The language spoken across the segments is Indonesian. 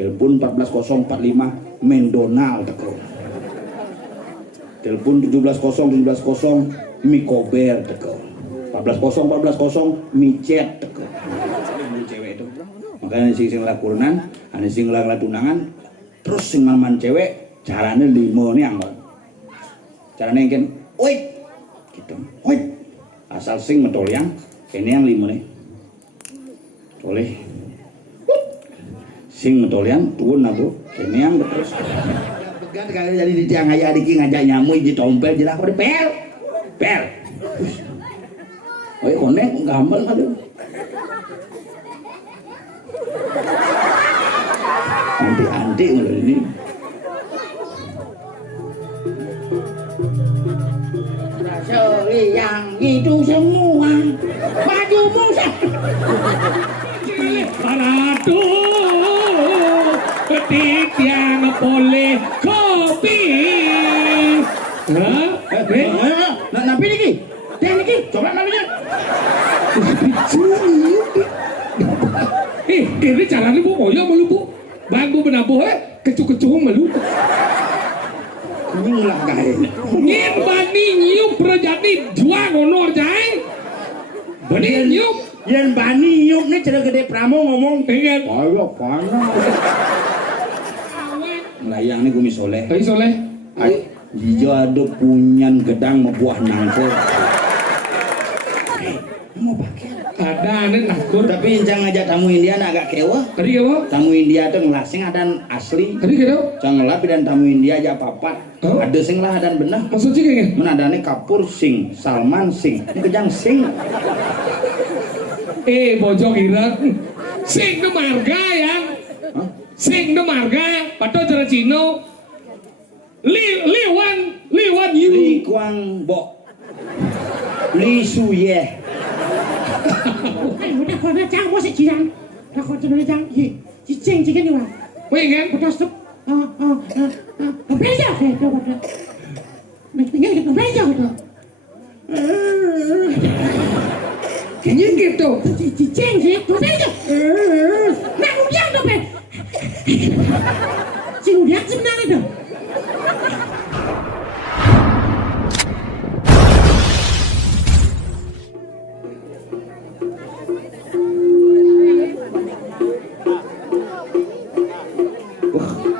Telepon 14045 Mendonal teko. Telepon 170 Mikober teko. 140 Micet teko. Cewek itu. Makanya sing lakunan, ane sing tunangan, terus sing ngaman cewek carane limo nih anggot. Carane kan, wait, gitu, wait. Asal sing metol yang, kene yang limo nih. Oleh, sing metol yang turun aku, kene yang terus. Began kali jadi di tiang ayah diki ngajak nyamuk di tompel jelas aku pel, pel. Oi konek gampang aduh. Anti ngono ini. Sorry yang itu semua baju musa. Parado petik yang boleh kopi. Nah, napi niki? Teh niki, coba namanya. Ini caranya bu koyo malu bu. Bang bu menabuh kecu-kecuung malu. Ini ngulang gawe. Ngin bani nyiup perjani juang honor jai. Bani nyiup. Yen bani nyup nih cerita gede Pramo ngomong. Pengen. Ayo panas. Melayang nih Gumi Soleh. Tapi soleh. Dia ada punyan gedang buah nangkut. Mau pakai? Ada aneh nakur. Tapi jangan ngajak tamu India agak kewa. Tadi apa? Tamu India tuh ngelasing ada asli. Tadi kira? Jangan ngelapi dan tamu India aja papat. Oh? Ada sing lah dan benar. Maksudnya kayaknya? Mana ada nih Kapur Sing, Salman Sing, ini kejang Sing. Bojong ireng. Sing ke marga ya. Hah? Sing ke marga. Pato cara Cino. Liwan yu. Li Kuang Bo, Li Suye. Udah kau dah cang bos cian, dah kau cang cang, si ceng cikan ni wah. Wait kan? Betul stop. Berbeza saya tu betul. Macam kita berbeza betul. Kayaknya gitu. Si ceng sih berbeza. Nak ujian tu pen. Si ujian sebenarnya tu.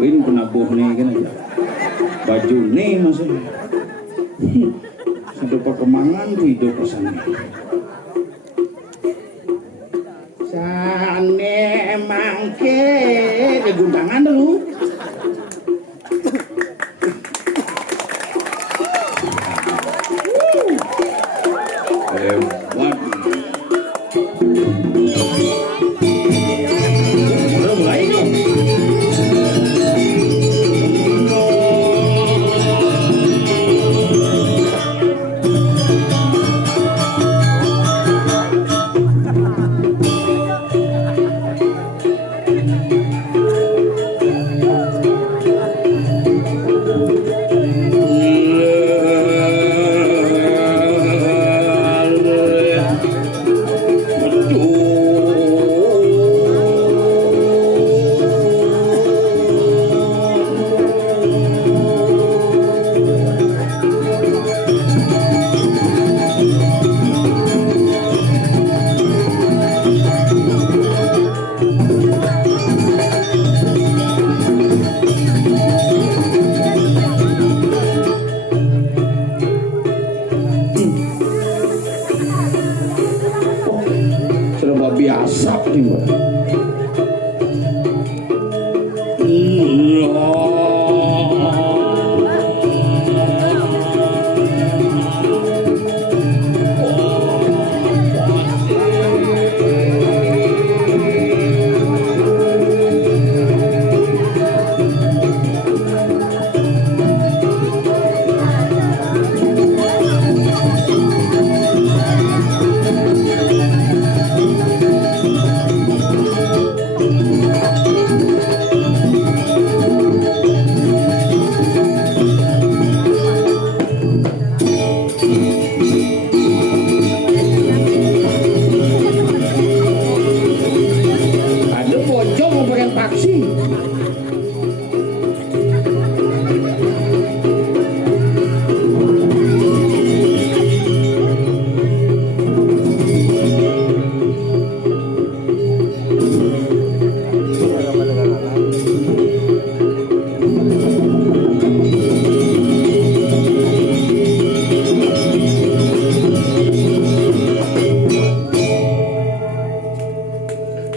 Win penabuh nih kan aja. Baju nih maksudnya. Sudah perkembangan tuh hidup pesan. Sane mangke keguntangan dulu. Hebat. Udah mulai dong.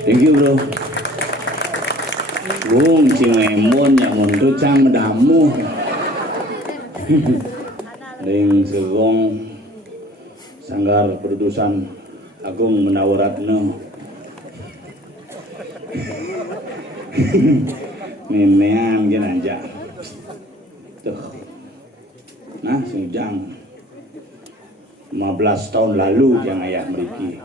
Thank you bro. Bung Cimemon yang mundur cang medamu. Ring segong Sanggar Perutusan Agung Menawaratno. Memean gini aja. Tuh. Nah, sejang 15 tahun lalu yang ayah meriki.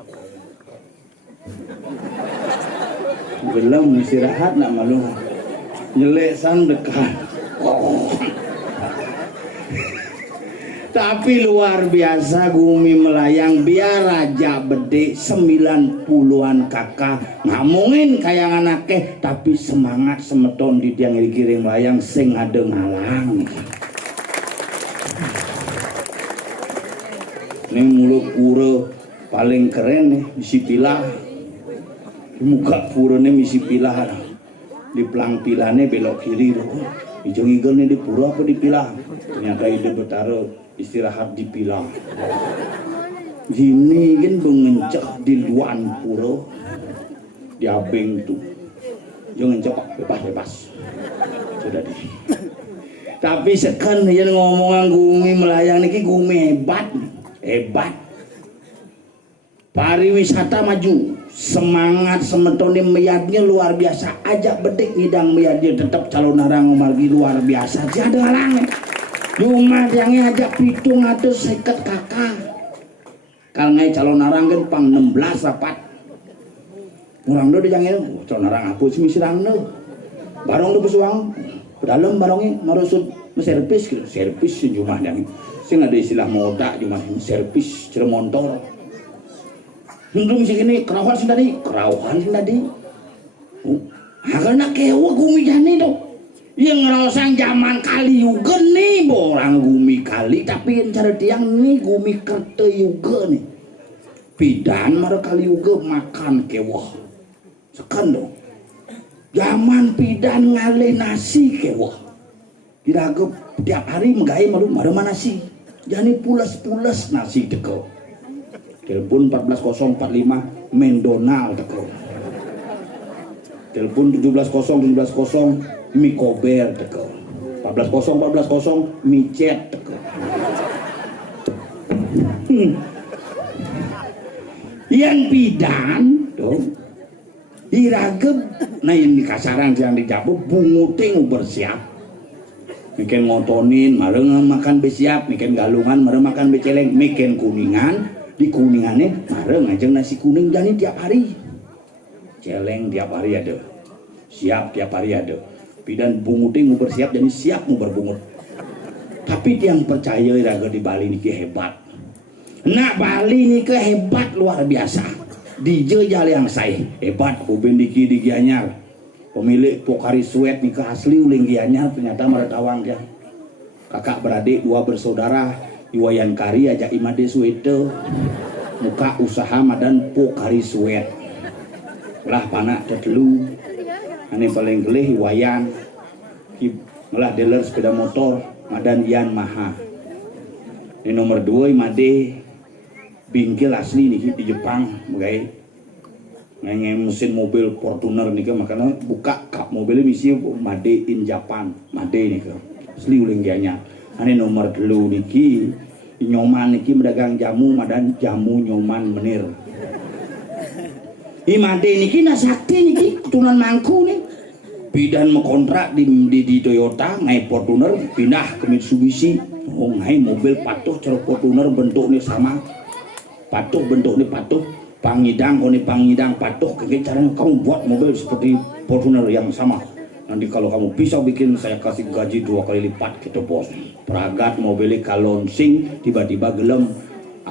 Belum istirahat nak malu nyelesan dekat. Oh. Tapi luar biasa Gumi melayang biar Raja Bedek 90-an kakak ngomongin kayak anaknya tapi semangat semeton di tiang dikirim layang sing ada ngalang. Ini mulut pura paling keren nih misi pilah. Muka purane misi pilah di pelang pilahnya belok kiri tuh hijau igel nih di pura apa di pilah ternyata ide betara istirahat di pilah gini kan mengencak di luar pura di abeng tuh jangan cepat bebas sudah di tapi sekan yang ngomongan Gumi melayang niki Gumi hebat pariwisata maju semangat semetone meyadnya luar biasa ajak Bedek ngidang meyadnya tetap calon narang margi luar biasa tiada halang cuma yang ajak pitung atau seket kakak kalau ngai calon narang kan pang 16 rapat orang do dijangin calon narang aku sih misirang do barong do pesuang dalam barongnya marusut servis gitu servis sejumlah yang sih ada istilah moda cuma servis cere motor belum segini kerawan sendiri karena kewa Gumi jani tuh yang ngerosang zaman kali juga nih orang Gumi kali tapi yang cara tiang nih Gumi kerte juga nih pidan mereka kali juga makan kewa sekan dong zaman pidan ngale nasi kewa diragep tiap hari menggaya malu mana nasi jadi pulas nasi teko telepon 14045 Mendonald teko. Telepon 170 Mikober teko. 140 Micet teko. Yang pidan tuh iragep nah yang di kasaran yang dijabut bunguting bersiap mikin ngotonin mareng makan besiap mikin galungan mareng makan beceleng mikin kuningan di kuningannya mareng ngajeng nasi kuning jadi tiap hari celeng tiap hari ada siap tiap hari ada pidan bunguting mau bersiap jadi siap mau berbungut tapi yang percaya raga di Bali ini hebat nah Bali ini hebat luar biasa DJ jale yang saya hebat Uben Diki Anyar pemilik Pokari Sweat nih asli uling Anyar ternyata meretawang dia kakak beradik dua bersaudara Iwayan Kari aja Imade Suwete muka usaha madan Pokari Sweat lah panak tetelu ane paling gelih Iwayan malah dealer sepeda motor madan Yan Maha ini nomor 2 Imade bingkil asli nih di Jepang guys nge mesin mobil Fortuner nih makanya buka kap mobilnya misi Made in Japan Made nih asli uling gianya ane nomor 2 niki nyoman niki mendagang jamu madan jamu nyoman menir Imade niki nasakti niki keturunan Mangku nih bidan mengontrak di Toyota ngai Fortuner pindah ke Mitsubishi oh ngai mobil patuh cara Fortuner bentuknya sama patuh bentuknya patuh pangidang patuh kayak caranya kamu buat mobil seperti Fortuner yang sama nanti kalau kamu bisa bikin saya kasih gaji 2 kali lipat gitu bos peragat mobilnya kalonsing tiba-tiba gelem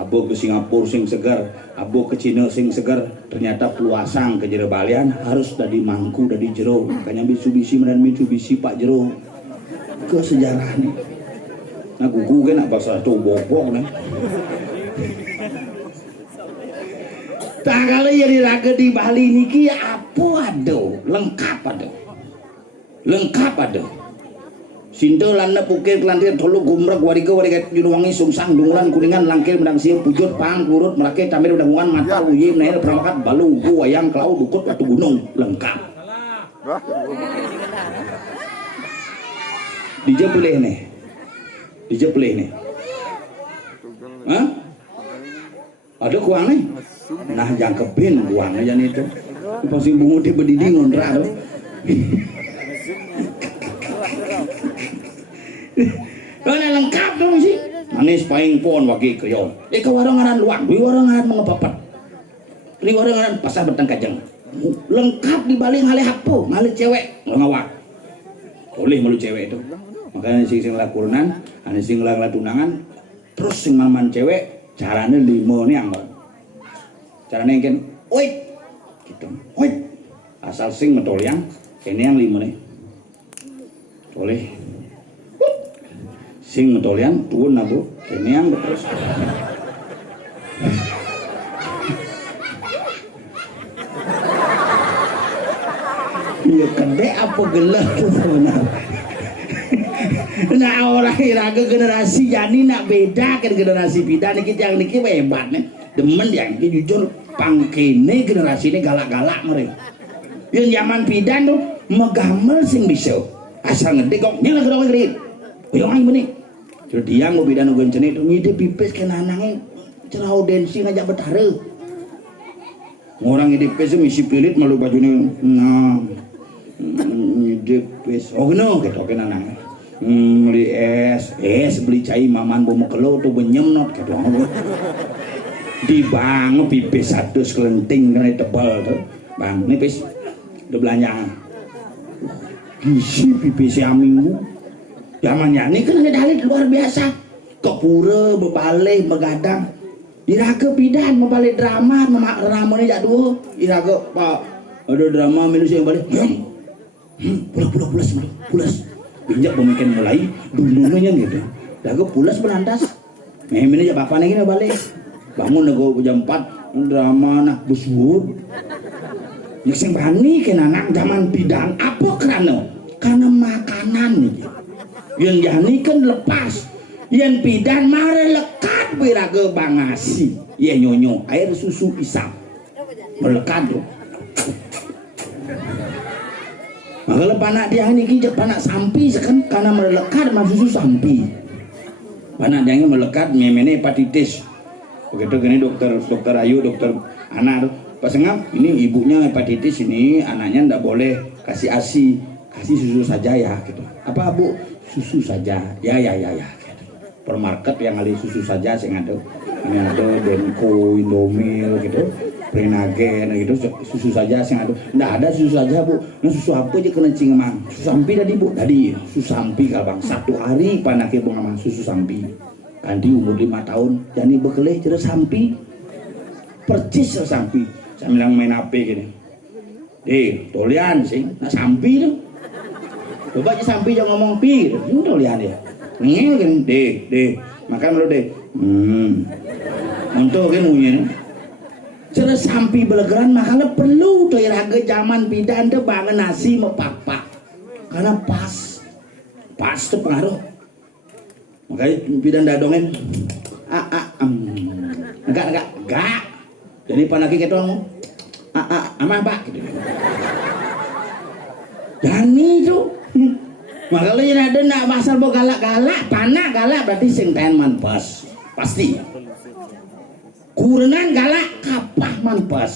abo ke Singapura sing segar, abo ke Cina sing segar, ternyata peluasang ke jero balian harus dari mangku dari jero, makanya Mitsubishi dan Mitsubishi Pak jero ke sejarah nih. Nah gugu kan apa salah bobok nih. Tak kali yang diraga di Bali niki apa ada, lengkap ada, lengkap ada. Sinto landa pukir kelantir tolu gumrak warga juruwangi sungsang dungulan kuningan langkir menang siu pujut pang kurut merake tamir udanguan mata uyi menair peramakat balu gu wayang kelau dukut waktu gunung lengkap. Dijepelih nih, dijepelih nih. Hah? Ada kuang nih? Nah jangkepin kuangnya jangan itu. Pasti bungu di berdidi ngontrak tuh. Karena lengkap dong sih. Manis paing pon wagi kriyon. Ke warangan luang, di warangan mengepapat. Di warangan pasar betang kajeng. Lengkap di Bali ngale hapo, ngale cewek, ngawak. Boleh malu cewek itu. Makanya sing lakurunan, ane sing tunangan, terus sing maman cewek, caranya limo nih anggot. Caranya kan, oi, gitu, oi. Asal sing metoliang, ini yang limo nih. Boleh. Sing metolian turun nabu ini yang terus iya kede apa gelap sebenarnya. Nah orang iraga generasi jadi nak beda kan generasi beda niki yang niki hebat nih demen yang niki jujur pangkene generasi ini galak-galak mereka yang zaman bidan tuh megamel sing bisa asal ngedek kok nyala gerong gerit yang aing benih. Jadi dia mau bidan ugan cenit ngide pipis ke nanangnya cerah audensi ngajak betara. Orang ngide pipis misi pilit malu bajunya nah ngide pipis oh no gitu ke nanangnya beli es beli cai maman bomo kelo tuh benyem not gitu di bang pipis satu sekelenting kan tebal tuh bang ini pipis udah belanja gizi pipis minggu. Zamannya ini kan ada dalit luar biasa. Kepura, bebalai, begadang. Iraga bidan, bebalai drama, ramanya jak dua. Iraga pak, ada drama minus yang balik. Pulas. Binjak pemikiran mulai, dulunya gitu. Iraga pulas belantas. Ini jak bapak lagi balik. Bangun nego jam 4, drama nak busur. Yang sing bani kenangan zaman bidan apa karena makanan nih. Yang jani kan lepas yang bidan mare lekat biraga bangasi ya nyonyo air susu pisang melekat tuh maka panak dia ini kijak panak sampi sekan karena melekat sama susu sampi panak dia ini melekat memene hepatitis begitu gini dokter Ayu dokter anak pas ngap ini ibunya hepatitis ini anaknya ndak boleh kasih ASI kasih susu saja ya gitu apa bu susu saja ya permarket yang kali susu saja sing ada ini ada Denko Indomil gitu Prenagen gitu susu saja sing ada nggak ada susu saja bu nah susu apa aja kena cingmang susu sampi tadi bu tadi susu sampi kalbang 1 hari panake pengaman susu sampi kandi umur 5 tahun jadi bekelih cerita sampi percis sampi saya bilang main HP gini tolian sing nah sampi tuh coba aja sampai jangan ngomong pi, udah lihat ya. Nih kan, deh, makan lo deh. Untuk kan punya. Cara sampai belegeran makanya perlu tuh iraga zaman bidan tuh bangun nasi mau papa, karena pas tuh pengaruh. Makanya bidan dadongin, enggak. Jadi panaki kita ngomong, ama pak, gitu. Jani tuh. Makanya ada nak pasal bo galak-galak, panak galak berarti sing teman pas. Pasti. Kurenan galak kapah man pas.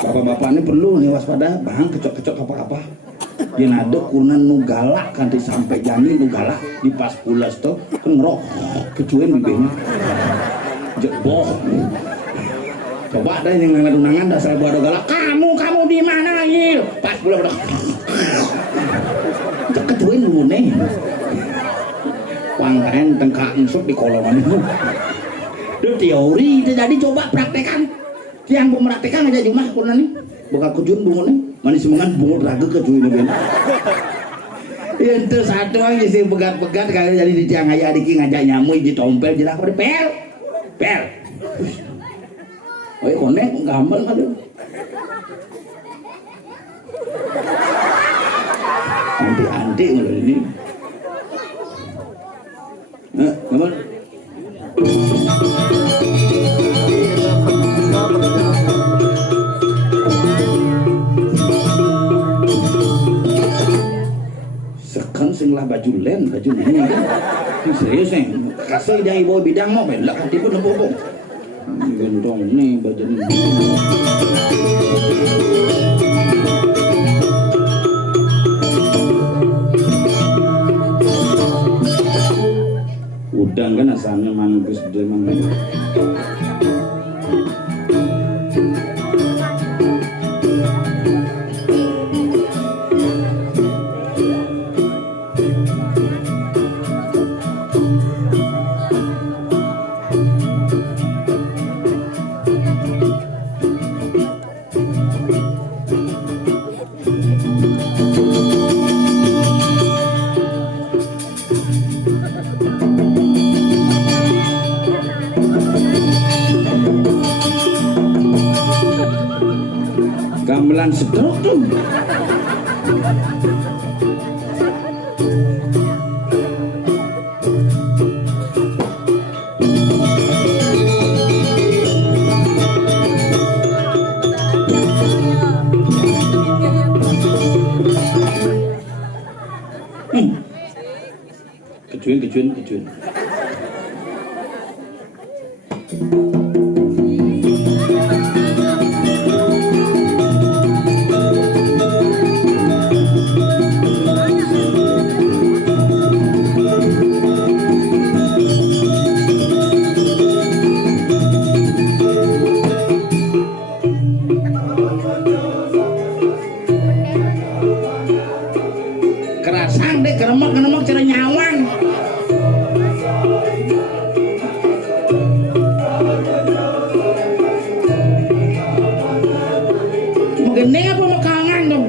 Bapak-bapak ini perlu nih waspada, bang kecok-kecok apa-apa. Yang ada kurenan nu galak kanti sampai jani nu galak di pas pulas tuh kan ngerok kecuin bibirnya. Jeboh. Coba ada yang ngeladunangan dasar buat galak. Kamu di mana Yil? Pas pulas udah. Ketuin dulu nih. Pangkain tengkak insuk di kolongan itu. Itu teori itu jadi coba praktekan. Tiang pemerhatikan aja cuma kurang nih. Buka kujun bungun nih. Manis semangat bungun raga kecuin nih. Itu satu aja sih pegat-pegat kali jadi di tiang aja diki ngajak nyamui di tompel jelas kok pel. Pel. Oh, konek gampang aduh. Anti-anti ngono ini. Gampang. Sekan sing lah baju len, baju ini kan. Serius nih, kasih dia bawa bidang mau belak hati pun nempuk. Gendong nih baju ini. Udang kan asalnya manggus demang. Gamelan sedok tuh. Kecuin. Kerasang deh, keremak cara nyawang. Cuma gede apa mau kangen dong?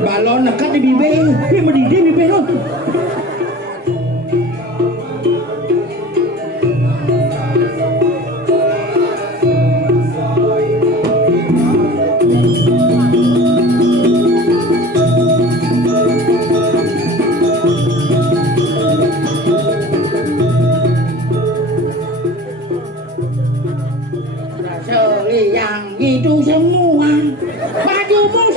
Balon nekat di bibir, dia mendidih bibir lo. Yang itu semua bajumu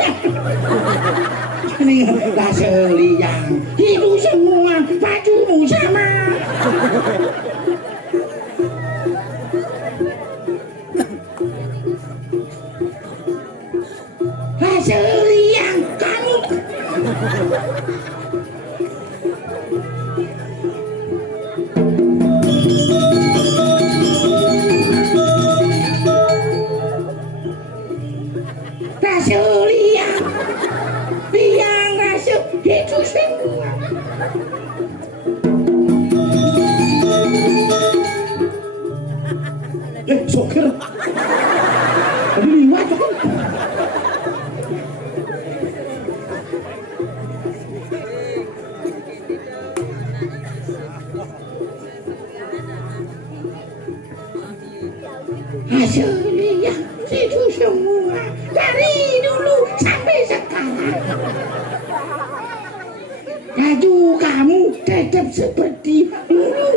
ini Raseli yang itu semua bajumu sama. Raseli yang kamu yang rasul itu semua. Sokir tadi liwat kan? Hasilnya itu semua dari dulu sampai sekarang. Baju kamu tetap seperti dulu.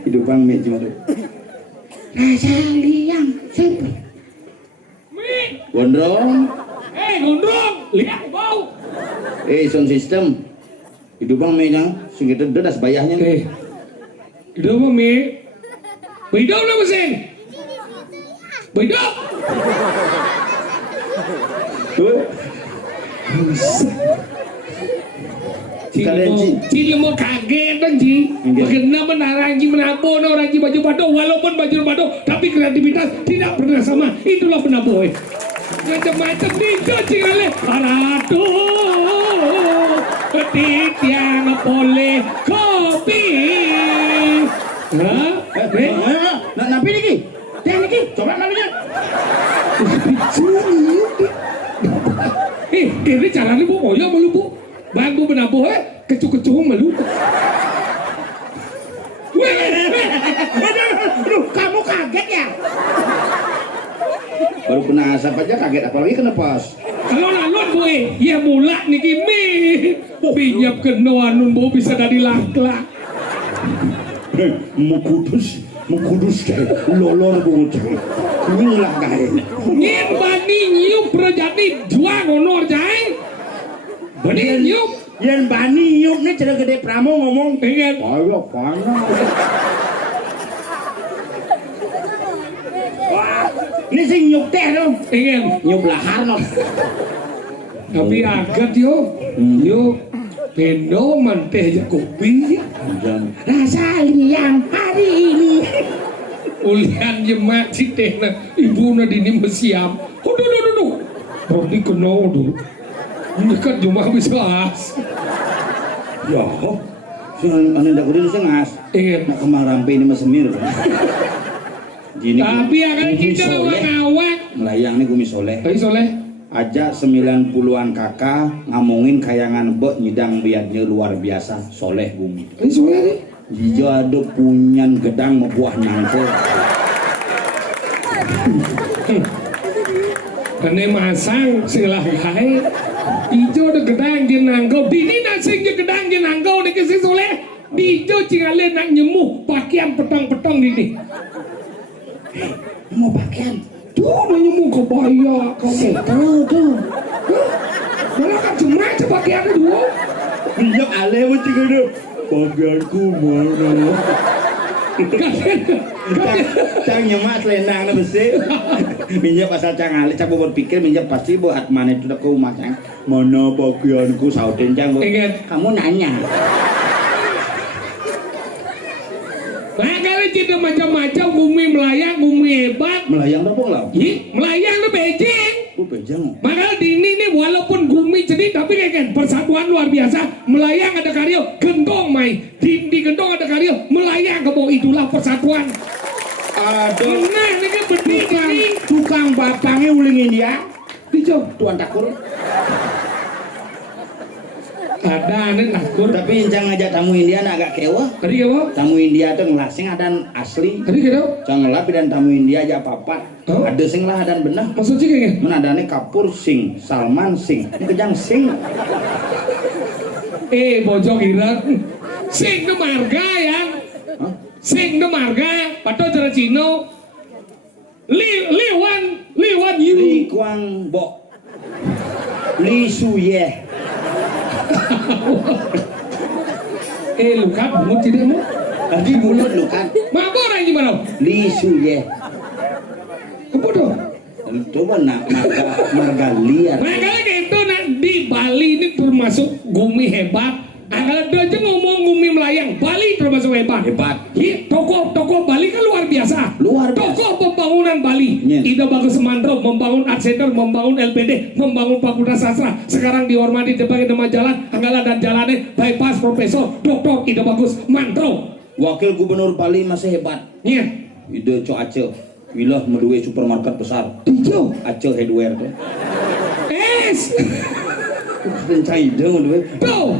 Hidup bang Mi cuma tuh. Rasa liang seperti. Mi. Gondrong. Gondrong, lihat bau. Sound system. Hidup bang Mi nya, sing kita dedas bayahnya. Hidup bang Mi. Hidup lah mesin. Beda. Cili mau kaget kan Ji. Bagaimana menarang Ji menabung orang Ji baju bado walaupun baju bado tapi kreativitas tidak pernah sama. Itulah penaboy. Macam-macam itu Cingale. Aduh, ketik yang boleh kopi. Hah? Napi niki? Teh niki? Coba namanya. Ini caranya bu, oh ya malu bu. Bang bu benaboh kecu-kecu malu. Aduh, kamu kaget ya? Baru kena asap aja kaget, apalagi kena pas. Kalau lalon bu ya mulak nih kimi. Pinjam ke noanun bu bisa dari lak-lak. Mengkudus deh, lolor bocah. Nyilah gae. Ngin bani nyiup perjati juang honor jai. Bani nyiup. Yang bani yuk nih cerita gede Pramo ngomong. Pengen. Ayo, panjang. Wah, ini sing nyuk teh dong. Pengen. Nyup lahar no. Tapi agak yo. Yo. Pendo manteh aja kopi. Rasa liang hari ini. Ulian jemak si teh na ibu na dini mesiam. Aduh. Rodi kena dulu. Dekat cuma bisa as. Ya, ane dak udah sengas. Ingat. Nak kemarampe ini mesemir. Gini. Tapi akan kita awak-awak. Melayang nih gumi soleh. Tapi soleh. Aja 90-an kakak ngomongin kayangan bek nyidang biadnya luar biasa soleh bumi. Tapi soleh nih. Jika ada punyan gedang membuah nangke. Karena masang silah kai. Ijo ada gedang dia nanggau. Dini nasing dia gedang dia nanggau nih kesi soleh. Ijo Cingale nak nyemuh pakaian petang-petang dini. Mau pakaian? Tuh nak nyemuh kebaya. Tuh. Mana kan cuma aja pakaiannya dua. Minyak aleh macam mana? Pakaianku mana? Cang nyemak selendang na besi. Minyak pasal cang alih, cang berpikir minyak pasti buat mana itu aku rumah cang. Mana pakaianku sautin cang? Ingat. Kamu nanya. Nah kali tidak macam-macam bumi melayang, bumi hebat. Melayang apa lah? Melayang na Beijing. Bejang. Maka dini nih walaupun bumi jadi tapi kayak persatuan luar biasa. Melayang ada karyo, gentong mai. Di gentong ada karyo, melayang ke bawah itulah persatuan. Aduh. Nah ini kan berdiri. Tukang bapangnya ulingin dia. Dijo. Tuan takur. Ada aneh nakur. Tapi cang ngajak tamu India agak kewa. Tadi apa? Tamu India tuh ngelasing ada asli. Tadi kira? Cang ngelapi dan tamu India aja papat. Oh. Ada sing lah dan benar. Maksudnya kayaknya? Menadane Kapur Sing, Salman Sing, kejang Sing. Bojong Irak. Sing ke marga ya. Hah? Sing ke marga. Pato cara Cino. Liwan Yu. Li Kuang Bo, Li Suye. Luka bungut tidak mau. Lagi mulut lu kan. Mabok orang gimana? Li Suye. Apa tuh? Coba nak marga liar. Nah kalau gitu nah, di Bali ini termasuk gumi hebat. Nah kalau aja ngomong gumi melayang, Bali termasuk hebat. Hebat. Toko Bali kan luar biasa. Luar biasa. Toko pembangunan Bali. Iya. Ida Bagus Semandro membangun Art Center, membangun LPD, membangun Fakultas Sastra. Sekarang dihormati sebagai nama jalan, Anggala dan jalannya bypass Profesor Dr. Ida Bagus Mandro. Wakil Gubernur Bali masih hebat. Iya. Ide Cok Aceh. Wilah medue supermarket besar. Dijo. Aceh Headwear tuh. Dan ide medue. Tuh.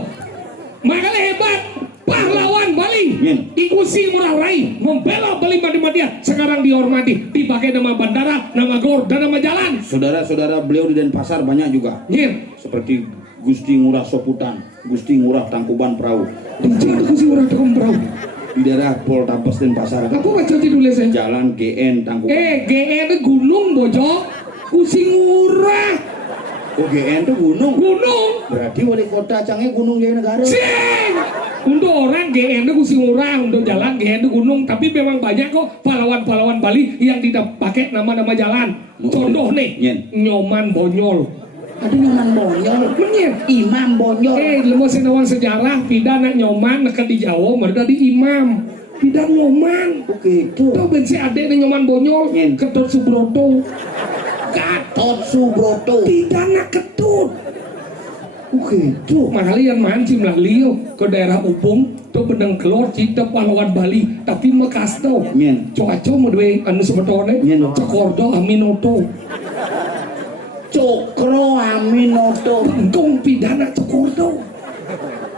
Makanya hebat. Pahlawan Bali. Iya. Ikusi ngurah rai. Membela Bali mati-matian. Sekarang dihormati. Dipakai nama bandara, nama gor, dan nama jalan. Saudara-saudara beliau di Denpasar banyak juga. Iya. Seperti Gusti Ngurah Soputan, Gusti Ngurah Tangkuban Perahu. Dijo ikusi ngurah perahu. Di daerah Poltabes Denpasar. Apa baca tulisnya? Jalan GN Tangkuban. GN gunung bojok. Kusi ngurah. UGN itu gunung. Gunung. Berarti wali kota Canggih Gunung Jayanegara. Sing. Untuk orang GN itu kusi murah, untuk jalan GN itu gunung, tapi memang banyak kok pahlawan-pahlawan Bali yang tidak pakai nama-nama jalan. Contoh nih, Nyoman Bonyol. Ada Nyoman Bonyol. Menyen. Imam Bonyol. Lemo senawang sejarah pidana Nyoman nekat di Jawa, mereka di Imam. Pidana Nyoman. Oke, itu. Tahu bensi adek Nyoman Bonyol, Ketut Subroto. Gatot Subroto. Pidana Ketut. Oke, itu. Makalian mancing lah Leo ke daerah Upung tuh benang kelor cita pahlawan Bali tapi mekas tuh cuaca medwe anu sebetulnya Cokordo Aminoto Cokro Aminoto Bengkong pidana Cokordo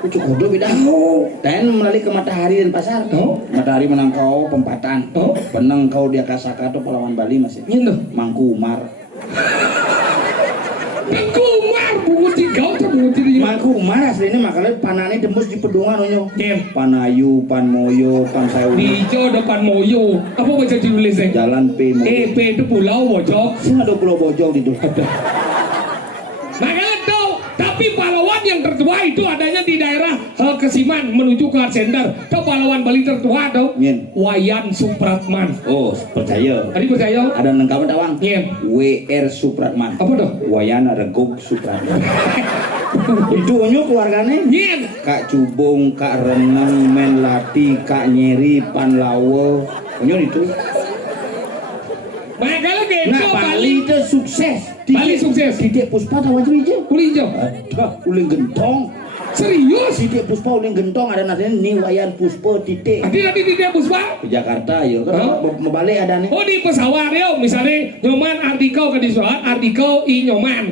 Cokordo pidana dan melalui ke Matahari dan Pasar Matahari menangkau pempatan benang kau dia kasaka tuh pahlawan Bali masih Mangku Umar Mangku Umar bungu cigau tuh bungu cigau Mangku Umar aslinya makanya panane dembus di pedungan onyo Panayu, Panmoyo, Pansayu Dijo depan Moyo apa baca tulisnya Jalan P P itu pulau bojok sih ada pulau bojok gitu makanya tuh tapi pahlawan yang tertua itu adanya di daerah Kesiman menuju ke Art Center tuh pahlawan Bali tertua tuh Wayan Supratman percaya tadi percaya ada lengkapnya tawang WR Supratman apa tuh Wayan Regog Supratman itu onyo keluarganya Kak Cubung, Kak Renang, Menlati, Kak Nyeri, Panlawo onyo itu makanya gitu nah Bali itu sukses Bali sukses Didik Puspa tahu aja hijau kulit hijau uling gentong serius Didik Puspa uling gentong ada nadanya nih Wayan Puspa Didik nanti Didik Puspa ke Jakarta ya kan membalik ada nih di pesawat yo misalnya Nyoman artikel ke di pesawat artikel I Nyoman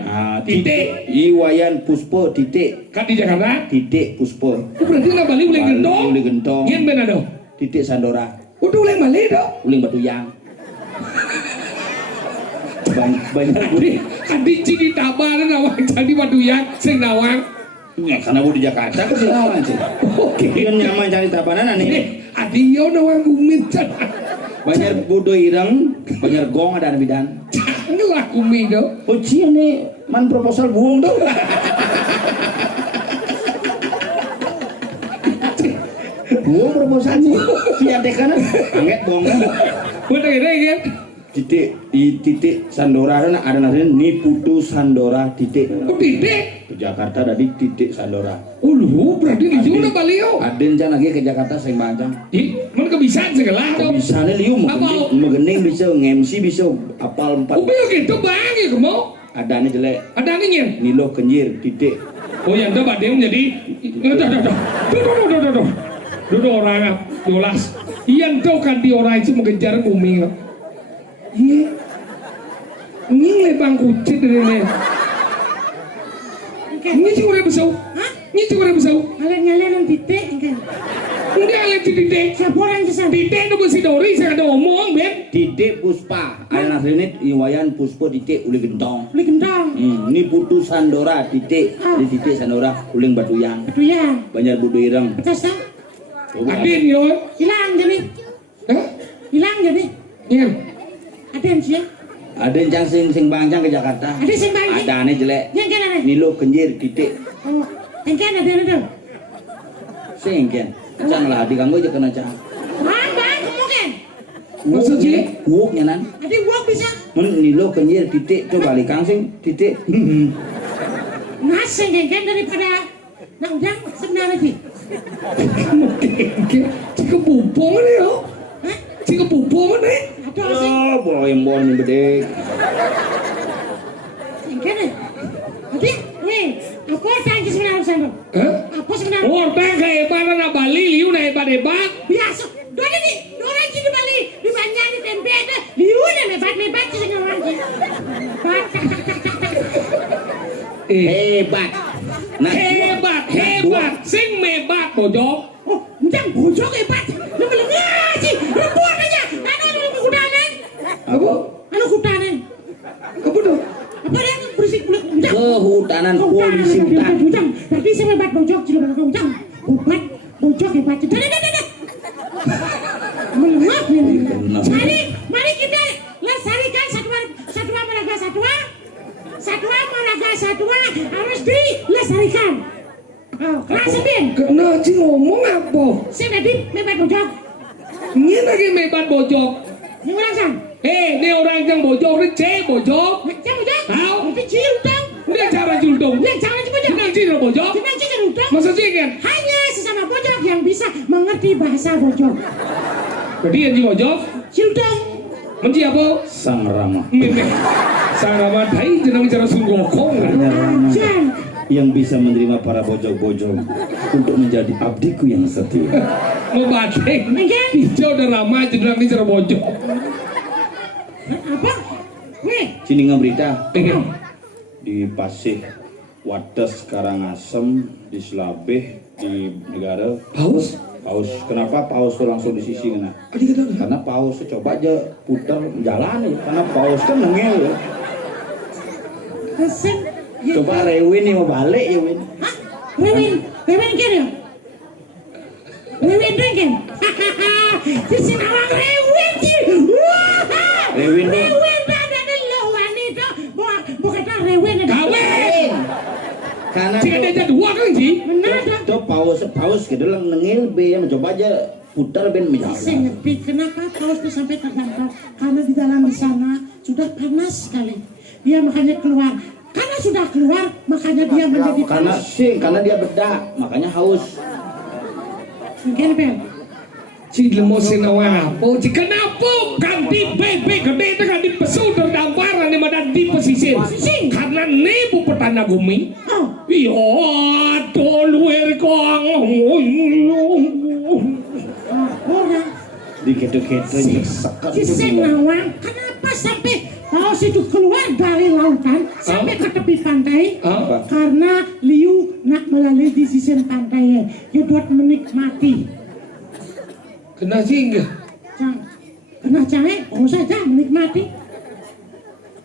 Didik I Wayan Puspa Didik kan di Jakarta Didik Puspa berarti nggak Bali uling gentong uling gentong yen benar dong Didik Sandora udah uling Bali dong uling Batuyang banyak adi cini tabaran awak jadi Batuyang sing nawang ya karena gue di Jakarta ke sini nawang sih oke kan nyaman cari tabanan nih adi yo nawang kumit banyak bodoh ireng banyak gong ada bidan jangan kumit do cia nih man proposal buang dong buang proposalnya si adekana angget buang kan bener kan titik Sandora ada namanya Niputu Sandora titik titik ke Jakarta tadi titik Sandora lu berarti di sini udah Bali yo aden jangan lagi ke Jakarta saya bancang mana kebiasaan segala bisa nih liu mengening bisa nge-MC bisa apal 4 gitu bang ya mau ada nih jelek ada nih Nilo Kenyir titik yang itu badai menjadi duduk orang jelas yang tahu kan di orang itu mengejar bumi ini lebang kucing dari ini sih udah besau ini sih udah besau Ngalen titik kan udah alat titik siapa orang sesam titik itu mesti dori saya ada omong ben titik Puspa ada nasrinit Iwayan Puspa titik uli gentong ini putu Sandora titik di titik Sandora uling Batuyang banyak bodoh ireng betas tak adin yo hilang jadi iya ada sih ada yang sing bangcang ke Jakarta ada sing bangcang ada aneh jelek yang kan ada Nilo Kenyir titik yang kan ada sing kan jangan lah di kamu aja kena cah bang mungkin maksudnya woknya nan ada wok bisa Nilo Kenyir titik coba balik kang sing titik nasi yang kan daripada nak udang sebenarnya sih jika pupung nih yo jika pupung nih boy nih bedek kan jadi nih aku tangkis sebenarnya apa sebenarnya orang kehebat anak Bali liu na hebat biasa dua nih orang di Bali di banyak di tempe ada liu na hebat sih orang hebat hebat sing mebat bojok bukan bojok hebat lu ngaji repot aja ada kehutanan apa tuh apa dia berisik kehutanan polisi hutan berarti saya hebat bojok cila bang hutan hebat bojok hebat dah melemah mari kita lestarikan satwa maraga satwa Langsung bin. Kena Ci ngomong apa? Sing tadi mebat bojok. Ini lagi mebat bojok. Ini orang sang. Ini orang yang bojok, ini cek bojok. Macam bojok. Tahu? Itu ciutang. Ini cara julung. Yang jangan bojok. Senang Ci bojok. Senang ciutang. Masa sih kan? Hanya sesama bojok yang bisa mengerti bahasa bojok. Jadi yang Ci bojok, Ciutang. menci apa? Sang Rama. Mimik. Sarama dai jenang bicara sunggokong. Hanya Rama Jan. yang bisa menerima para bojong-bojong untuk menjadi abdiku yang setia. Mau batik. Enggak. Hijau dan ramah jenang bicara bojok. Apa? Weh. Sini berita Enggak. di Pasih, Wates, Karangasem, di Selabeh, di negara Paus? Paus. Kenapa Paus tuh langsung di sisi kena? Karena Paus coba aja putar jalan ya. Karena Paus kan nengel ya. Kesing. Coba Rewin nih mau balik ya Win. Hah? Rewin kan ya? Rewin dengken. Di sini awak Rewin sih. Rewin tuh Rewin ada lo wanita. Bukan Rewin ada. Kawin. karena Jika dia jadi dua kan Ci? Menada. tuh Paus gitu lah nengel be ya mencoba aja putar ben Saya menjalan. ngerti kenapa Paus itu sampai terdampar. Karena di dalam di sana sudah panas sekali. Dia makanya keluar. Karena sudah keluar, makanya dia menjadi Karena dia bedak, makanya haus. Mungkin Ben. Ci lemo sinawa apa? Ci kenapa ganti bebek gede itu ganti pesu terdampar ane madan di pesisir? Pesisir? Karena nebu petana bumi. Oh, Iya, toluer kong. orang. Di keto-keto sekat Si Senawang, kenapa sampai Paus itu keluar dari lautan sampai ke tepi pantai? Apa? Karena Liu nak melalui di sisi pantai. Dia buat menikmati. Kena Ci enggak? Kena cahaya, oh saja menikmati.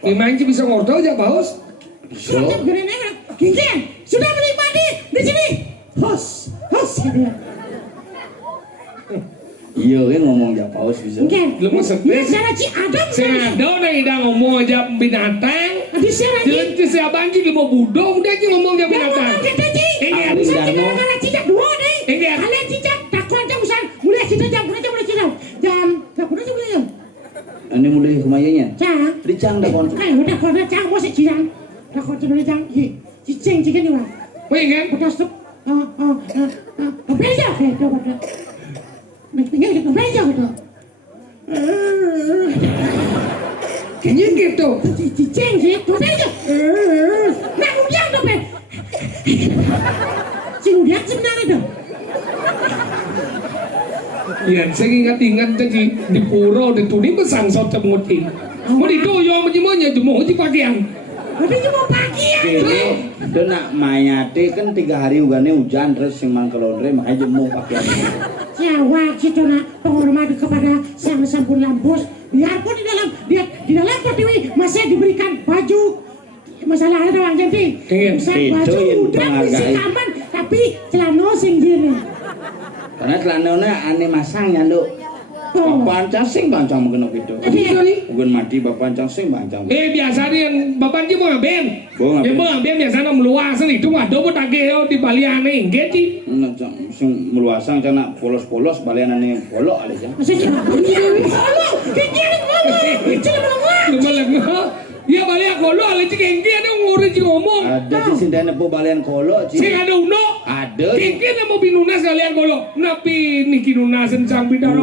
Memang Ci bisa ngobrol aja Paus? Sudah Ginggian, sudah menikmati di sini. Hos dia. Iya kan ngomong ya Paus bisa. Mungkin. Lu mau sepi? Dia cara Ci Adam. Saya ada orang yang ngomong aja binatang. Di sana Ci. Jalan ke siapa Ci mau budong dia Ci ngomong dia Dia binatang. ngomong kita Ci. Enggak. Bisa kita kalian cicak dua deh. Enggak. Kalian cicak takut aja usan. Mulai cicak jam, mulai cicak. Jam, takut aja mulai jam. Ini mulai kemayanya. Cang. Dicang dah kon. Kayak udah kau dah cang, masih cicak. Takut aja mulai cang. Cicing cikan juga. Wih kan? Udah stop. Beja kayak itu pada. Tinggal kita beja gitu. Kayaknya gitu. Cicing sih, tuh beja. Nah, udah tuh be. Cing udah sebenarnya dong. Iya, saya ingat Ci di pura di tuni besang sot temuti. Mau didoyo menyemuanya jemu di pakaian. Tapi cuma pagi ya. Ini dia nak mayate kan 3 hari ugane hujan terus sing mang kelondre makanya jemu pakaian. Jawab situ nak penghormatan kepada sang sampun lampus. Biarpun di dalam pertiwi masih diberikan baju. Masalahnya doang jadi. Iya. Bisa Itu baju yang udah bisa menghargai. aman tapi celana sing gini. Karena celananya aneh masang nyanduk. Oh. Bapak sing bancang mengkena gitu. Jadi Bukan mati bapak sing bancang. Biasa dia yang bapak Ci mau ngambil. Mau ngambil. Ya mau ngambil biasanya meluas itu waduh mau tagih di baliane enggak Ci. Sing meluasang cana polos-polos balianane bolok aja. masih halo, kiki ngomong. Celana ngomong. Lumayan. Ya balik kolo ale Ci kengki ada ngurus Ci ngomong. Ada sih sing nepo balian kolok Sing sih. ada uno. Ada. Kengki ada mau binunas kalian kolo. Napi niki nunasen sampai darah.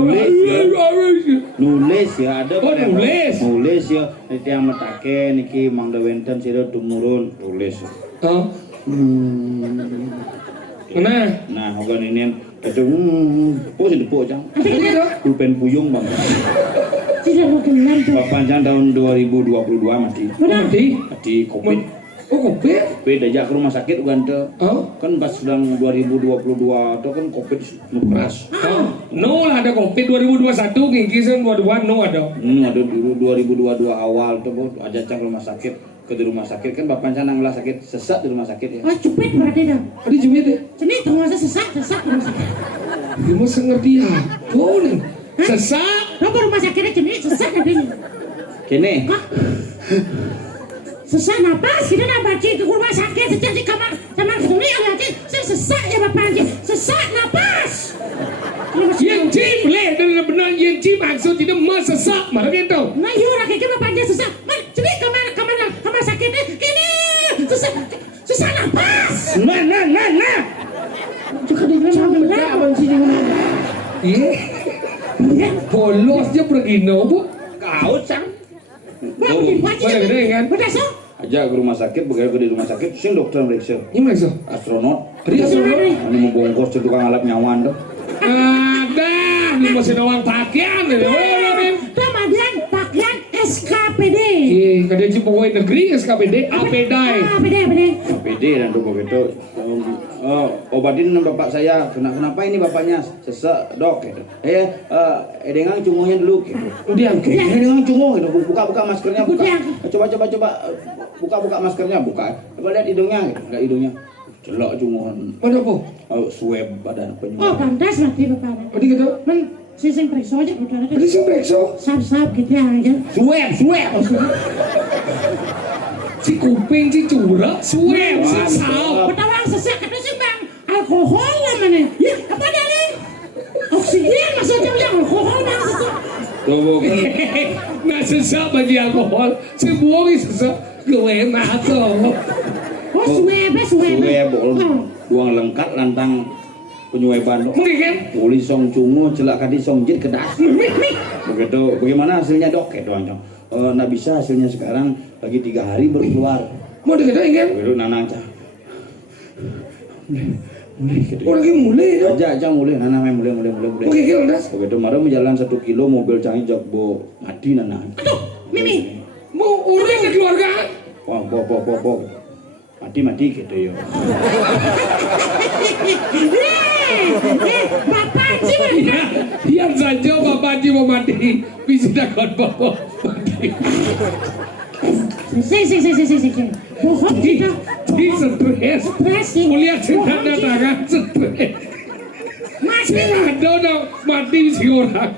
Nulis ya ada. Oh, nulis. Nulis ya. Niki yang metake niki Mang Dewenten sira tumurun tulis. Oh. Nah, Nah, hogan ini itu po si depo cang. itu Pulpen puyung bang. Tidak mau kelam tuh. Bapak cang tahun 2022 mati. Benar. mati. Covid. Oh, kopi. Covid aja ke rumah sakit ugan teu. Oh. Kan pas sedang 2022 itu kan Covid nu keras. Oh. No lah ada kopi 2021 ngingkisan 22 no ada. Ada dulu 2022 awal tuh Bu, aja cang rumah sakit. Ke di rumah sakit kan bapak cang nanglah sakit sesak di rumah sakit ya. Oh, cepet berarti dah. Ada jumit ya? Sini tunggu saya sesak. Dia mau ngerti ya. Boleh. Sesak. Lo rumah sakitnya jenis sesak ada ini. Kene. Kok? sesak napas kita nak baca ke rumah sakit sejak di kamar sama suri ada saya sesak ya bapak Haji sesak napas. Yang Ji boleh benar yang Ji maksud tidak mesesak malah gitu. Nah yuk rakyat kita bapak Haji sesak. Jadi kamar sakitnya ini sesak napas. Nah. Juga dibilang abang sini Polosnya pergi bu. Kau cang. Boleh gede kan? Udah so. Aja ke rumah sakit, begitu di rumah sakit, sing dokter meriksa. Ini mereka. Astronot. Dia suruh. Ini mau bongkos tukang alap nyawan tuh. Ada, ini masih doang pakaian. Kemudian pakaian SKPD. Kadang cuma pegawai negeri SKPD, APDAI. PD dan tuh begitu. Obatin bapak saya. Kenapa ini bapaknya sesak dok? Gitu. Dengan cunguhnya dulu. Gitu. Udah, Dengan cunguh. Gitu. Buka maskernya. Coba buka maskernya. Buka. Coba lihat hidungnya. Gitu. Lihat hidungnya. Celok cunguhan. Mana po? Swab badan penyuh. Oh pantas berarti bapak. Oh gitu. Sising periksa aja udah ada. Tadi sih periksa. Sap gitu aja. Swab. Si kuping, si curah, swab, si sal. Pertama sesak kata sih bang alkohol mana? Ya apa dari oksigen maksudnya yang alkohol bang sesak. Tuh Nah sesak bagi alkohol, si buang sesak gue atau. Oh swab. Uang lengkap lantang penyueban dok. Mungkin kan? Polis song cungu celak kadi song jit kedas. Begitu. Bagaimana hasilnya dok? Kayak doang. Nggak bisa hasilnya sekarang lagi 3 hari baru keluar. Mau dikatakan kan? Begitu nanang cah. Mulai gitu. Oh lagi mulai dong. Aja mulai nanang mulai. Mungkin kan das? Begitu marah jalan 1 kilo mobil canggih jok bo mati nanang. Aduh Mimi. Mau orang ke keluarga? Wah bo. Mati gitu yo. Bapak Haji Ya, yang saja Bapak Haji mau mati, bisa dapat Bapak mati. Sing. Bohong kita. Di stres. Stres. Kuliah tanda tangan stres. Masih Ada dong mati si orang.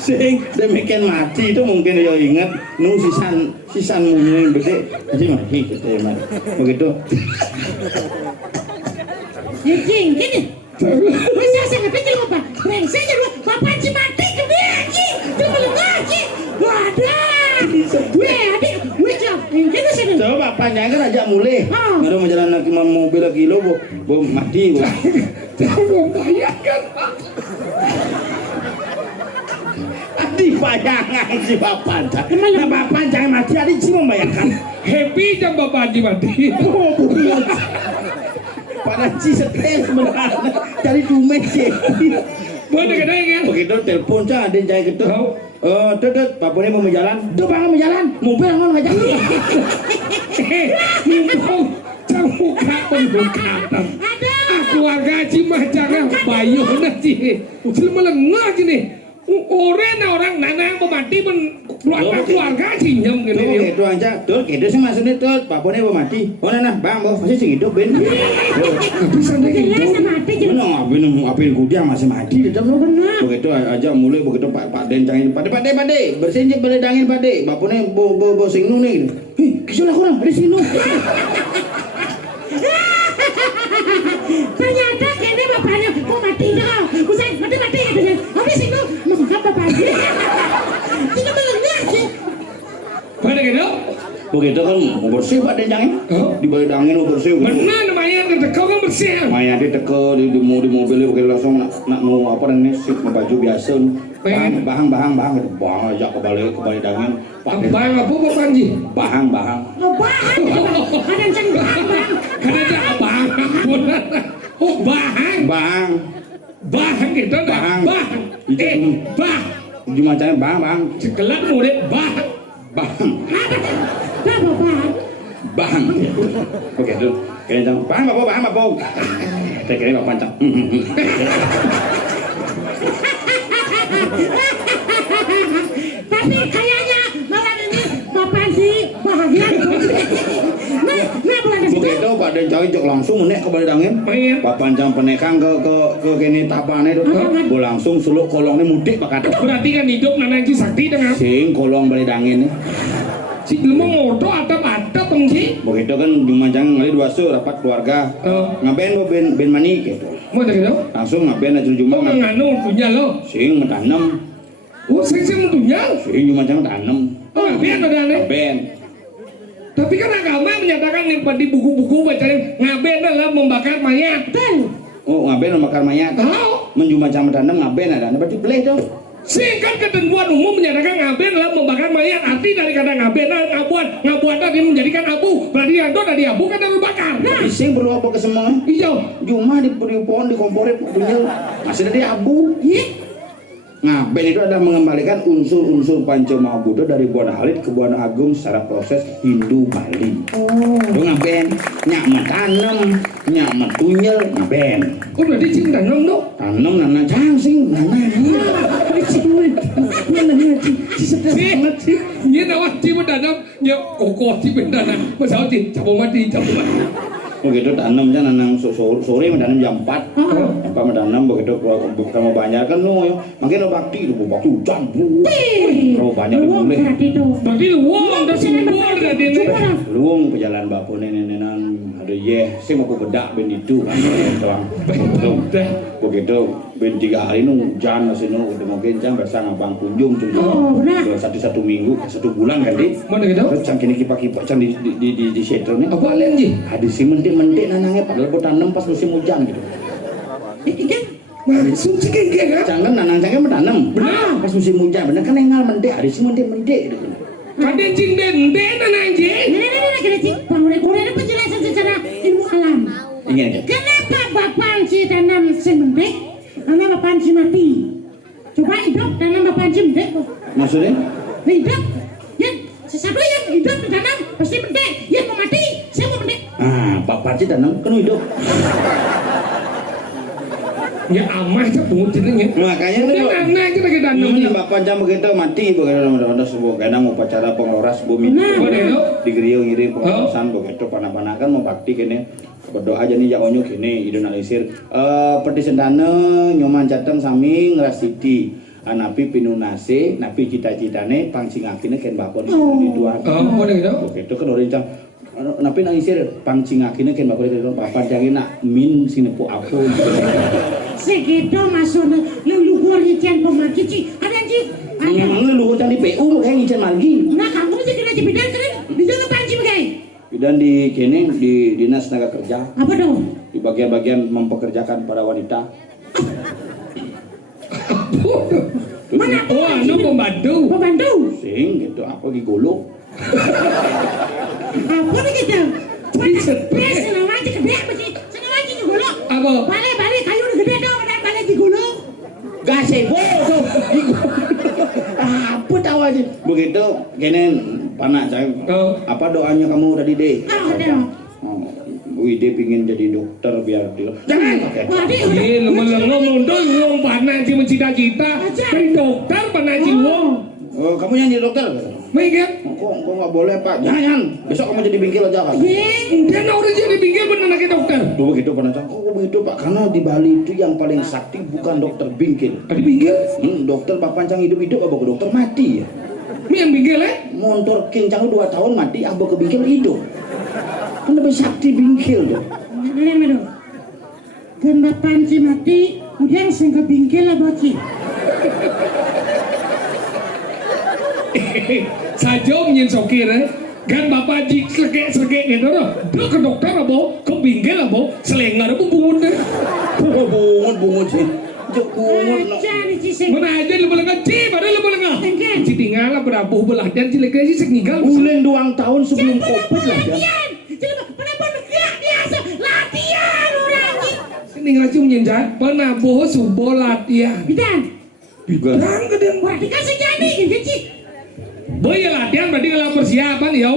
Sing demikian mati itu mungkin yo ingat nu sisan mungkin gede jadi mati gitu ya mati. Begitu. gini. Bisa saya ngerti apa? Brengsek aja lu. Bapak Haji mati gede Haji. Dia belum ngaji. Wadah. Gue jawab. Gini sini. Coba bapak jangan aja mulai. Baru mau jalan lagi mobil kilo bo mati. Jangan bayangkan Pak. Dibayangkan si bapak. Nah bapak jangan mati. Adik sih membayangkan. Happy jam Bapak Haji mati. Pada si stres beneran. Cari dumet sih. Boleh kadang kan? Begitu telepon cah ada jaya gitu. Tuh, bapaknya mau jalan. Tuh bang mau jalan. Mobil nggak ngajak. Mumpung terbuka pendekatan. Keluarga Haji mah jangan bayu nanti. Selama lengah gini. Orang nanang mati pun keluarga Haji nyem Tuh gini. gitu aja. Tuh gitu sih maksudnya tuh bapaknya mau mati. Oh nah bang masih sih hidup ben. Bisa deh. Jelas mati. Apin kudia masih mati tetap lo benar. Begitu aja mulai begitu Pak Den cangin. Pak De bersihin boleh dangin Pak De. Bapaknya bo sing nu nih. Kisulah kurang ada sing nu. Ternyata ini bapaknya mau mati dong. Usai mati katanya. Habis itu mau apa Haji? Kita belum ngaji. Pada gitu? Begitu kan mau bersih Pak Den cangin. Di balik dangin mau bersih. Benar namanya kau kan bersih. Maya dia teke di mobil begitu langsung nak mau apa dan ini sih baju biasa. Bahang aja kembali dangin. Bang apa Bapak Haji? Bahang. Oh bahan. Kadang cang bahan. Karena ada bang. Oh bahang. Bahang gitu Bahang. bah. Di macamnya bahang. Sekelat murid bahang. Apa bahan? Bahang. Oke tuh. Kayaknya bahang apa? Saya kira bapak pancang. Tapi kayaknya malam ini Bapak Haji bahagia. Nah bulan Begitu Pak Den cari cok langsung menek ke balik dangin. Bapak pancang penekang ke kini tapane itu. Bo langsung suluk kolongnya mudik Pak kata. Berarti kan hidup nanti sakti dengan Sing kolong balik dangin. Si jelema moto atap-atap Bang Ji. Begitu kan Jumanjang kali dua su rapat keluarga. Ngaben bo ben mani gitu. Mau tak gitu? Langsung ngaben aja Jumat. Oh nganu punya lo. Sing mentanam. Oh sing punya. Sing Jumanjang tanam. Oh ngaben ada aneh. Ben. Tapi kan agama menyatakan di buku-buku bacain ngaben adalah membakar mayat. Oh ngaben membakar mayat. Tahu? Menjumanjang tanam ngaben ada. Berarti boleh tuh. Sehingga ketentuan umum menyatakan ngaben adalah membakar mayat. Arti dari kata ngaben ngabuat tadi menjadikan abu. Berarti itu tadi abu kan harus bakar. Nah. Sing perlu apa ke semua? Iya. Cuma di pohon di kompor punya masih ada abu. Iya. Ngaben itu adalah mengembalikan unsur-unsur Panca Buddha dari Buana Halit ke Buana Agung secara proses Hindu Bali. Itu ngaben, nyak mentanam, nyak mentunyel, ngaben. Oh berarti cing tanam dong? Tanam nana cang sing nana. Banget sih. Iya nawas cing mentanam, ya kokoh cing mentanam. Masalah cing, campur mati. Begitu tanam kan nanang sore mentanam jam 4. Apa mentanam begitu kamu banyak kan lu makin bakti itu bakti campur. Kalau banyak boleh. Berarti luang dah sumber dah dia. Luang perjalanan bapak nenek-nenek ada sih mau bedak ben itu kan tuang. Begitu ben 3 hari nu hujan masih nu udah mungkin jam bersang abang kunjung satu minggu 1 bulan kan di. Mana gitu? Terus cang kini kipak cang di shelter ni. Apa lain ji? Hadis si mendik nanangnya padahal buat tanam pas musim hujan gitu. Ikan langsung cekeng kan? Jangan nanang cangkem menanam. Benar. Pas musim hujan benar kan engal mendik hadis si mendik gitu. Kadang cing dendek nanang ji. Nah, kena cing. Bangun ini penjelasan secara ilmu alam. Ingin aja. Kenapa bapak si tanam semendik, karena bapak si mati? Coba hidup tanam bapak si mendik. Maksudnya? Hidup, ya sesuatu yang hidup ditanam pasti mendik. Yang mau mati, saya mau mendik. Bapak sih tanam kan hidup. Ya amah aja pungut jenengnya. Makanya itu anak aja lagi tanam. Bapak jam begitu mati begitu ada sebuah kadang upacara pengeloras bumi. Di Geriau ngirim pengelorasan begitu panah-panah kan mau bakti kene. Berdoa aja nih jaonyo kene idonalisir. Peti sendana nyoman cateng sami ngrasidi. Napi pinunase, napi cita-citane pangcingakine ken bapak di tuan. Oh, gitu. Begitu kan orang cang. Napi nangisir pangcingakine ken bapak di bapak jangan nak min sinepu aku. Segitu masuk leluhur ngicen pemakici. Ada anjing. Memang leluhur di PU kayak ngicen lagi. Nah, kamu mesti kena bidan keren. Di dalam panci bagai. Bidan di kene di dinas tenaga kerja. Apa dong? Di bagian-bagian mempekerjakan para wanita. Mana? Oh, anu pembantu. Pembantu. Sing gitu apa gigolo. Apa nih gitu? Stres senang aja gede mesti. Senang aja gigolo. Apa? Balik kayu gede dong dan balik gigolo. Gasebo tuh. Apa tahu aja. Begitu kene panak saya. Apa doanya kamu tadi deh? Wih, dia pingin jadi dokter biar dia. Jangan. Iya, ngomong tuh uang panah sih mencita-cita. Jadi dokter panah sih uang. Oh, kamu yang jadi dokter? Mikir. Kok nggak boleh pak? Jangan. Besok kamu jadi bingkil aja kan? Dia udah jadi bingkil bener lagi dokter. Tuh begitu pernah cakap. Kok begitu pak? Karena di Bali itu yang paling sakti bukan dokter bingkil. Ada bingkil? Dokter bapancang hidup-hidup apa ke dokter mati ya? Ini yang bingkil ya? Montor kincang 2 tahun mati, apa ke bingkil hidup? Kan lebih sakti bingkil tuh. Kan bapak si mati, kemudian sehingga bingkil lah bocil. Saja menyen sokir kan bapak ji sergek gitu loh. Dia ke dokter apa? Ke bingkil apa? Selengar apa bungun deh? Bungun sih. Mana aja lu boleh ngaji, padahal lu boleh ngaji. Ci tinggal lah berapa belah dan ci lagi sih seknigal. Bulan 2 tahun sebelum Covid lah ya. Latihan orang ini ngaji menyenjat penabuh subuh latihan. Bidan. Bidan kedeng. Berarti kan sejani gitu sih. Boy ya latihan berarti kalau persiapan ya.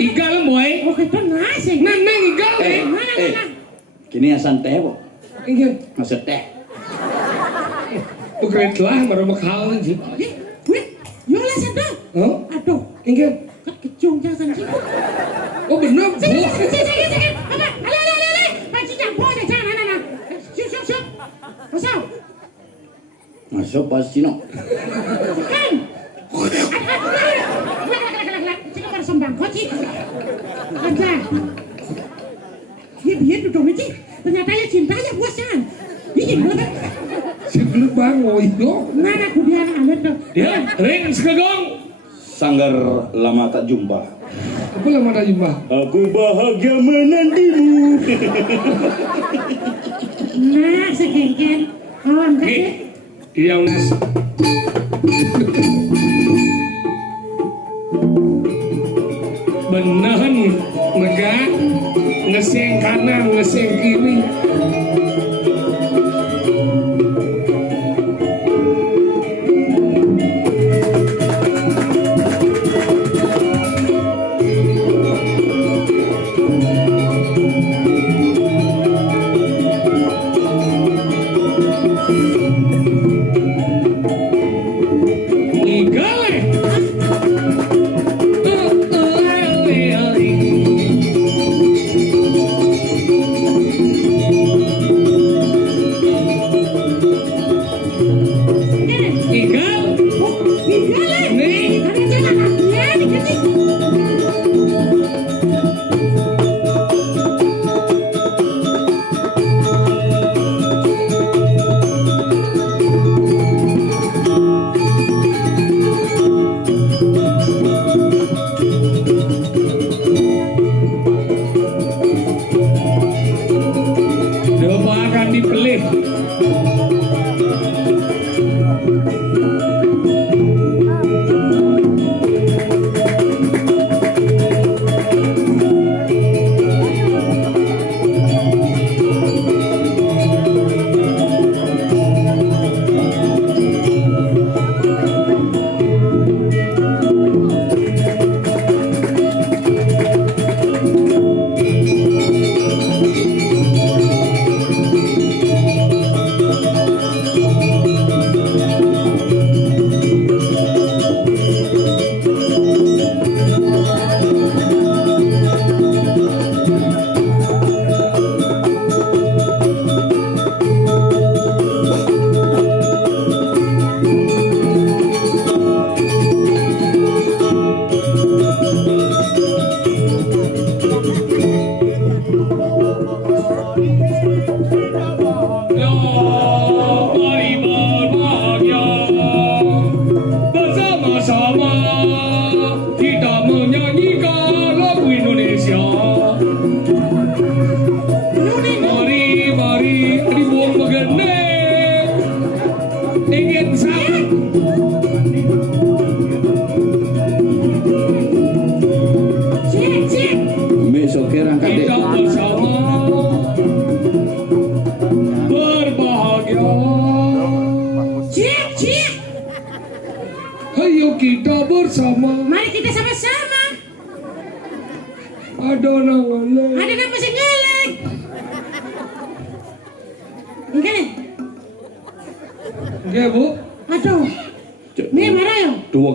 Igal boy. Oh kita ngasih. Neng igal Mana. Kini asan teh kok. Iya. Masa teh. Bukan lah baru bakal sih. Yo lah sedang. Aduh. Iya. Kecung jangan sih. Oh benar. Sikit. Apa? Ale. Panci campur aja jangan. Siap. Masuk pas Cino. Kan. ya bos jangan. Ini gimana? Segelut bango itu. Mana aku dia anak tuh. Dia ring segegong. Sanggar lama tak jumpa. Apa lama tak jumpa? Aku bahagia menantimu. Nah, sekengken. Oh, angkat Nih, deh. dia unes. Benahan megah, ngeseng kanan, ngeseng kiri.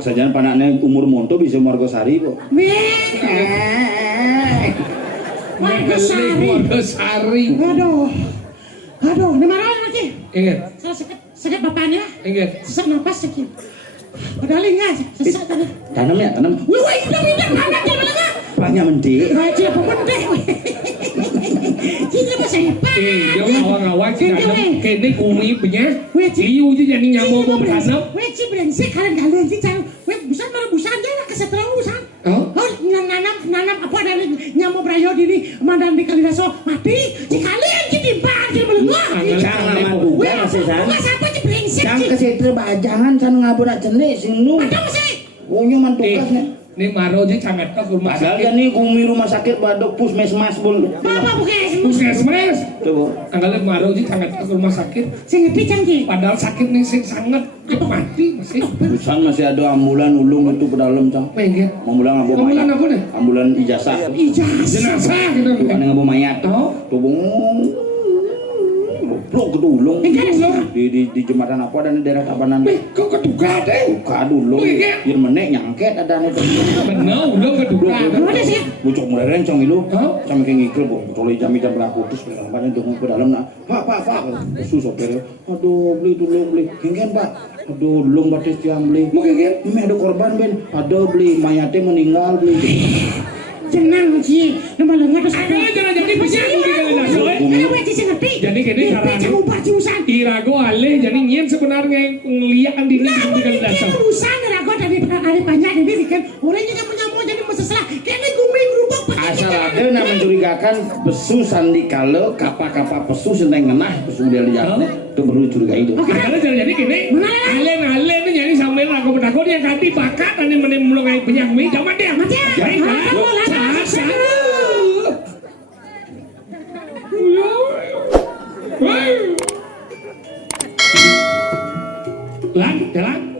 Sajan panaknya umur monto bisa Margosari kok. Margosari. Aduh, ini marah lagi. Ingat. Sakit bapaknya. Ingat. Sesak nafas sakit. Padahal ingat, sesak tadi. Tanam ya, tanam. Wih, hidup, anaknya mana? Banyak mendek. Baca apa mendek? Kita masih hebat. Dia ngawang-ngawang kene kumi punya. Ciu je jadi nyamuk mau berasap. Ci brengsek kalian ci cang. Busan marah busan dia lah keseterusan. Oh, nanam apa dari nyamuk brayo diri mandan di Kaliraso mati. Ci kalian ci timbang ci belengok. Jangan matu. Masih san. Mas apa ci brengsek? Jangan kesetre bajangan san ngabona jenis sing nu. Ada masih. Onyo mantukasnya. Ini maro je sangat ke rumah sakit. Padahal nih kumi rumah sakit badok puskesmas bol. Apa puskesmas? Coba. Tanggalnya maro je sangat ke rumah sakit. Sing ngepi canggih. Padahal sakit nih sing sangat cepat mati masih. Busan masih ada ambulan ulung itu ke dalam cang. Pengen. Ambulan ngabo mayat. Ambulan apa nih? Ambulan ijazah. Jenazah gitu. Bukan ngabo mayat. Oh. Tubung. Blok ke ulung. Di jembatan apa dan di daerah Tabanan. Kok keduga deh? Buka dulu. Biar menek nyangket ada nih. Benar, ulung keduga. Mana sih? Bucok mereren cong itu. Sama kayak ngikil bu. Colai jami dan berlaku terus berlampanya dong ke dalam nak. Pak. Khusus sopir. Aduh beli dulu beli. Kengken pak. Aduh belum batis tiang beli. Mau kengken? Ini ada korban ben. Aduh beli mayatnya meninggal beli. Jenang Ji, nama lengan terus. Ayo jangan jadi penyanyi di kali dah. Ayo weh Ji ngerti. Jadi kini caranya. Jangan ubah jurusan. Irago alih jadi nyen sebenarnya ngeliat di Nah, kali dah. bikin urusan rago dari ada banyak ini bikin orang juga punya mau jadi masalah. Kayaknya gumi berubah. Asal ada yang mencurigakan pesu sandi kalau kapal-kapal pesu seneng ngenah pesu dia lihatnya itu perlu curiga itu. Karena jadi kini alen jadi sambil aku bertakut yang kati bakat dan yang mulai penyanyi zaman dia. Mati ya. Lan, jalan.